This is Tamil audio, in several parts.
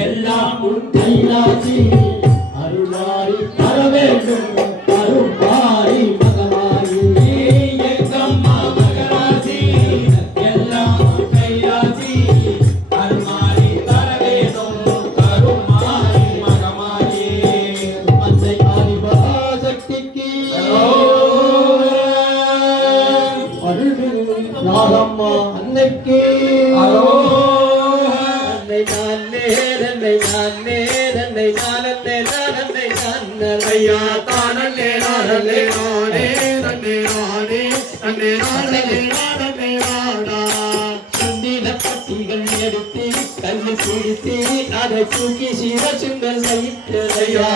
எல்லாம் உன் கைலாசி அருளாரி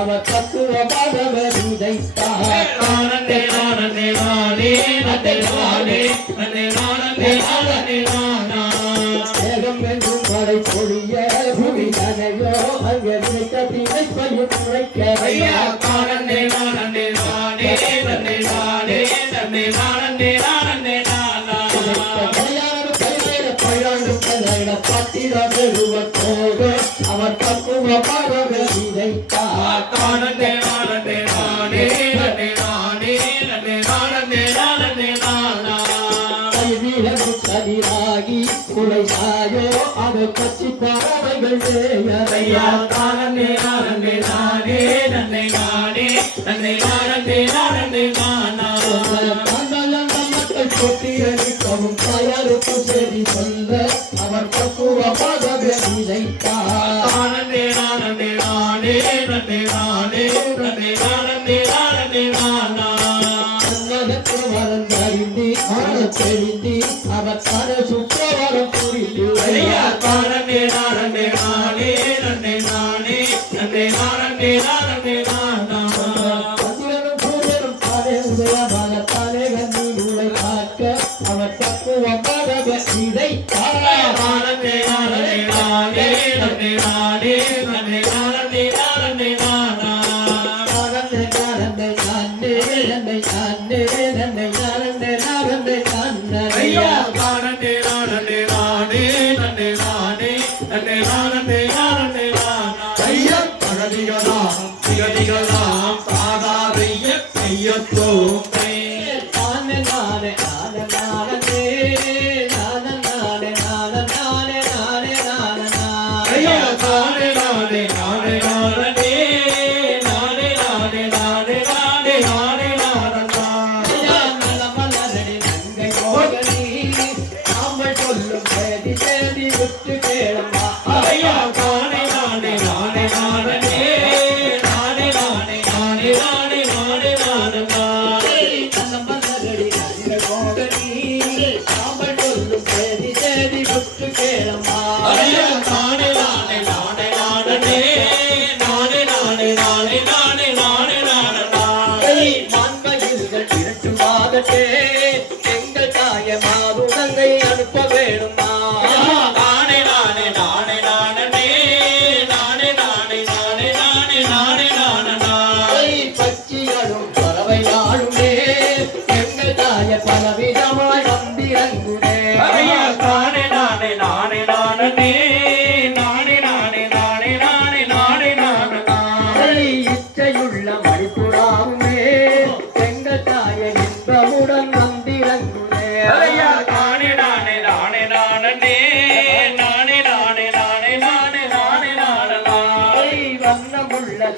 அவ தத்துவமாக జయిస్తా பச்சி பாவைகள் வேயறையா தானே நானே நானே நன்னை நானே நன்னை நானே நானே நானா மண்டலம் மக்கள் கொட்டி அடிக்கவும் தயாரித்து Yeah.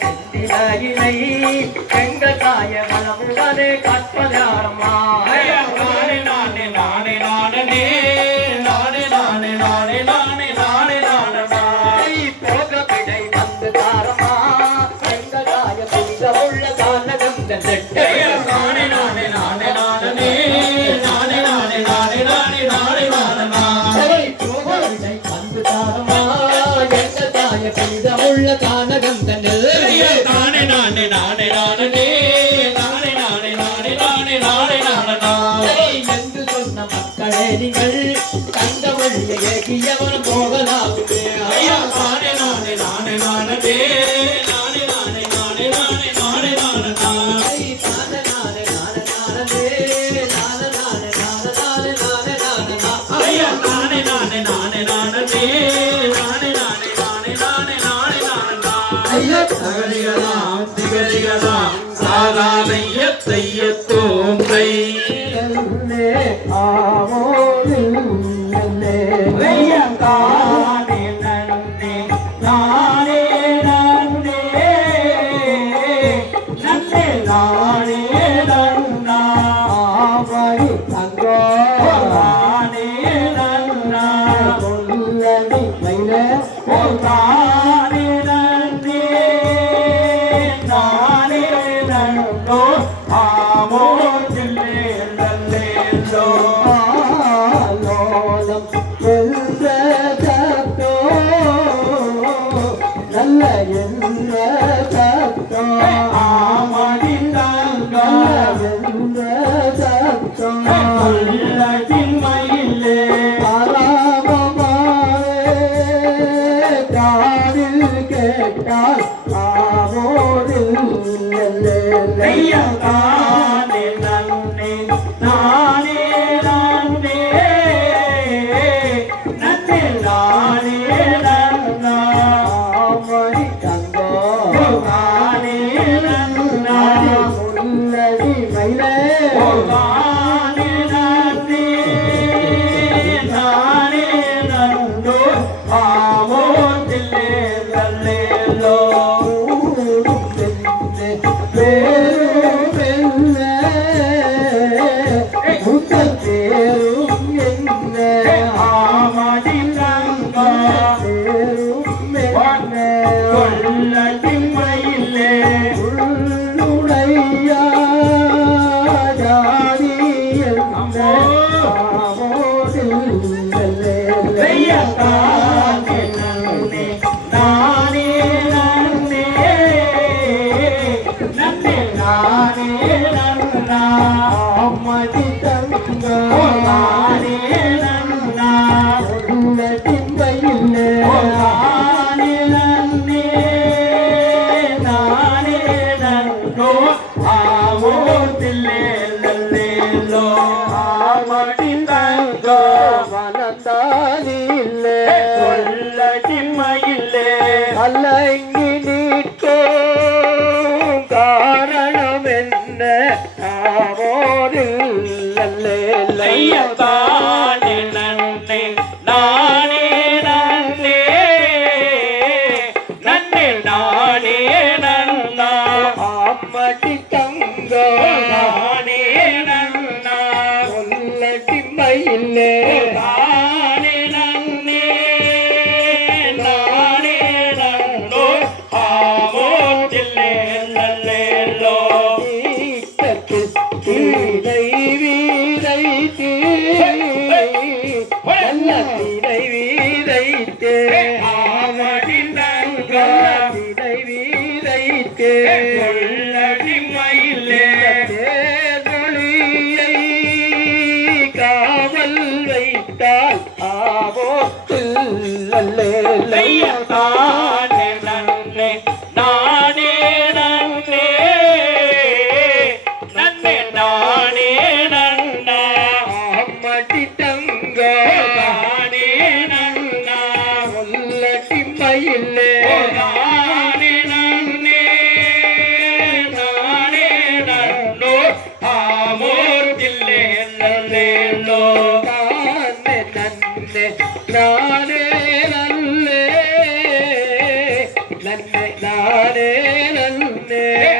செந்திலாயினை எங்க தாய மனமுடனே கற்பதாரம்மா தான செய்யத்தோ கலங்கி நீட்டோ காரணம் என்ன ஆவோரில் அல்லே லையப்பா வைத்தேன் நானே நன்னே.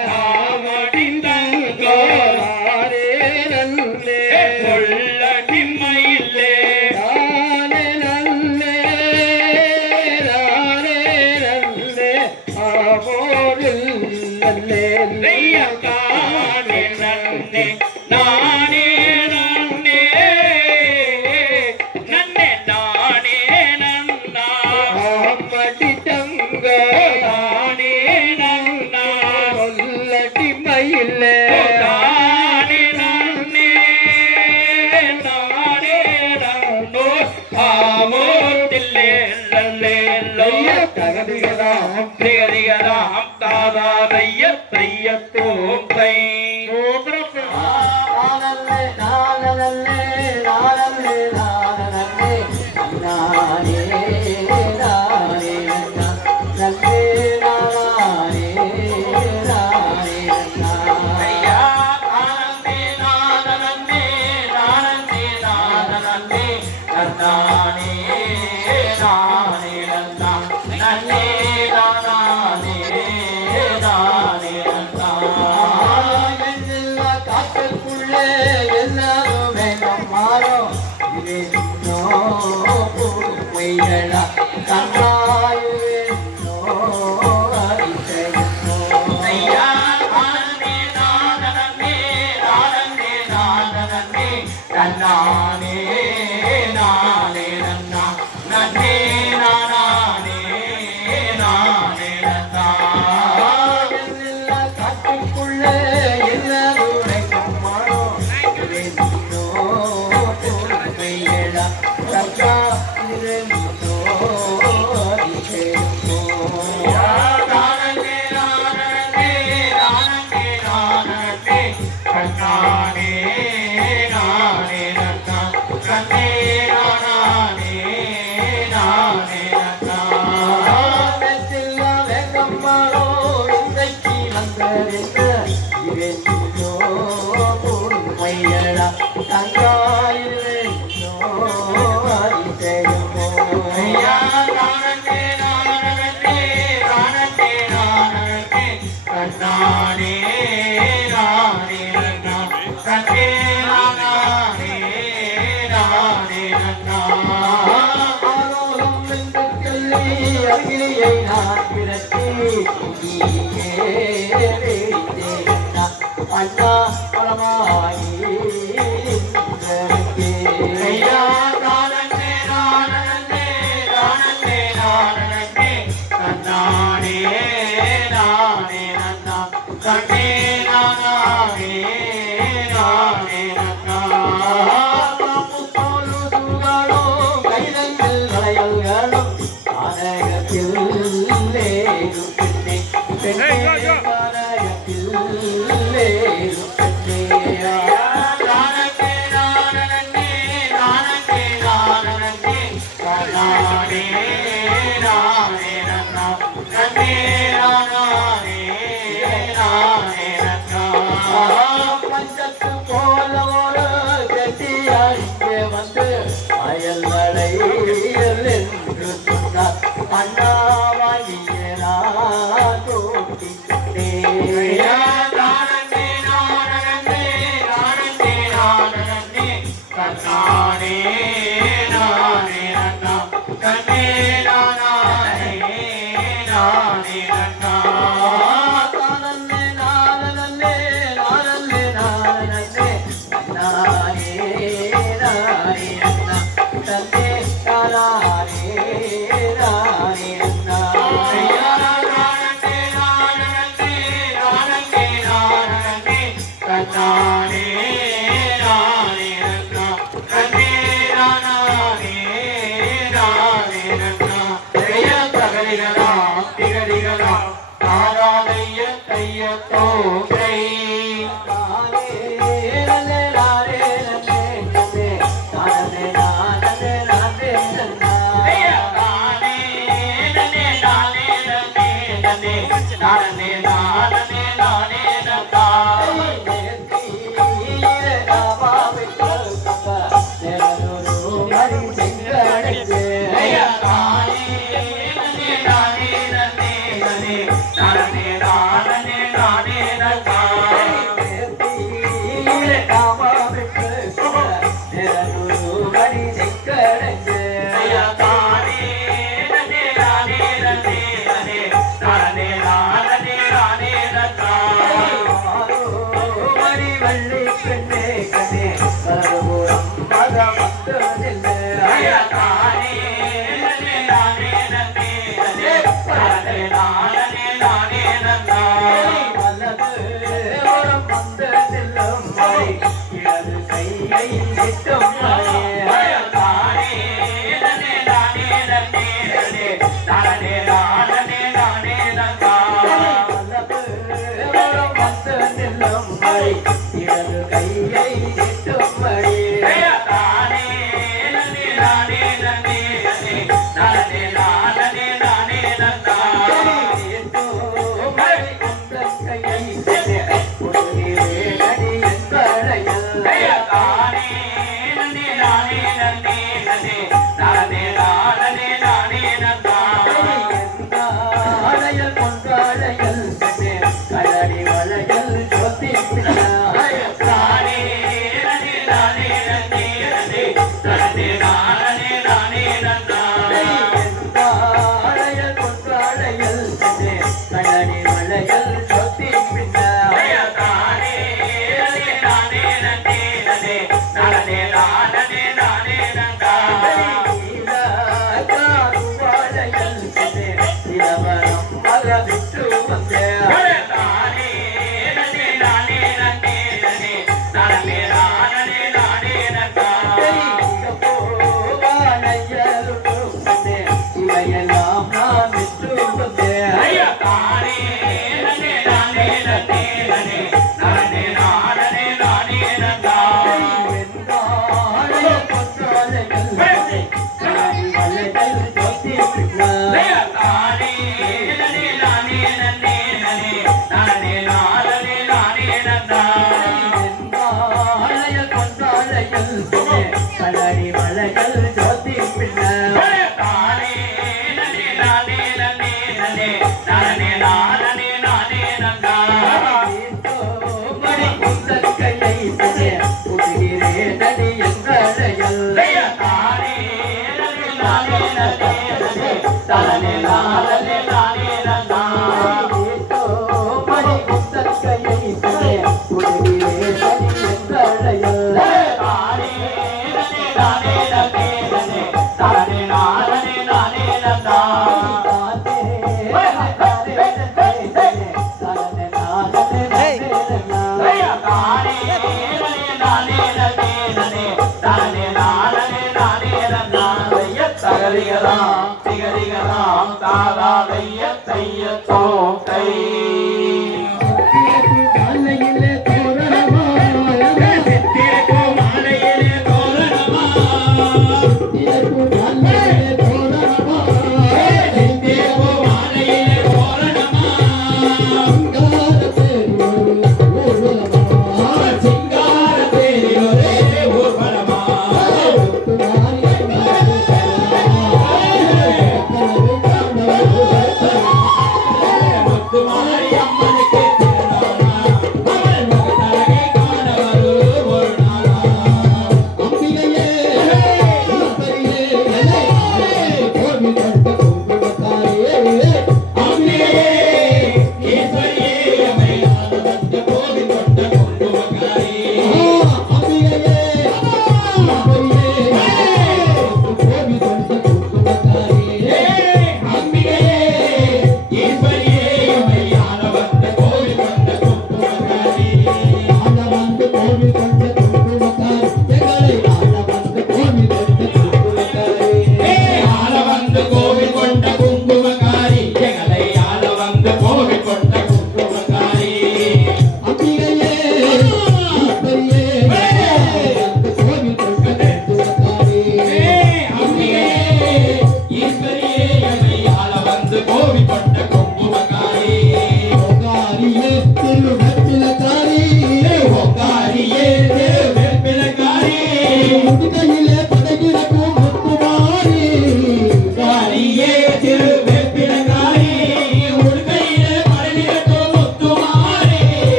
அண்ணா பலமாயி தானே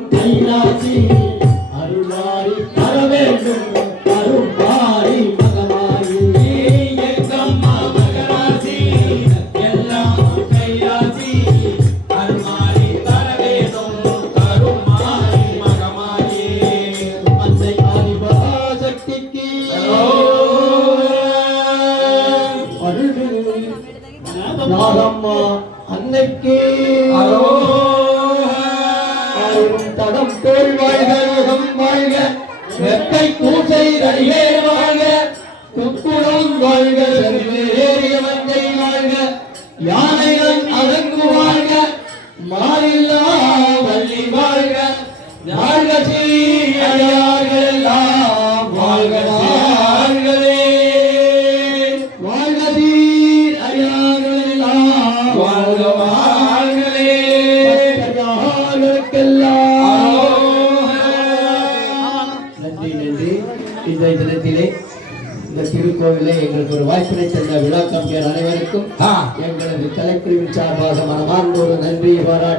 எல்லாம் உன் அருளாரி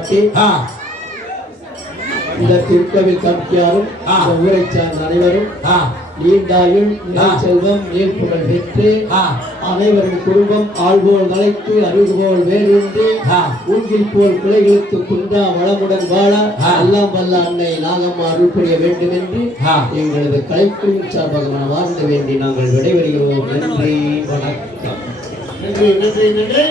நன்றியை பாராட்டி ஆ. இந்த திருக்கோவில் கம்பியாரும். இந்த ஊரை சார்ந்த அனைவரும் நீண்டாயுள். செல்வம் நீர் புகழ் பெற்று அனைவரின் குடும்பம் ஆள்போல் வளைத்து அறிவு போல் வேறுண்டு ஆ. மூங்கில் போல் பிள்ளைகளுக்கு குன்றா வளமுடன் வாழ. எல்லாம் வல்ல அன்னை நாகம்மா அருள் புரிய வேண்டும் என்று எங்களது கலைக்குழுவின் சார்பாக மனமார்ந்து வேண்டி நாங்கள் விடைபெறுகிறோம். நன்றி வணக்கம். நன்றி நன்றி நன்றி.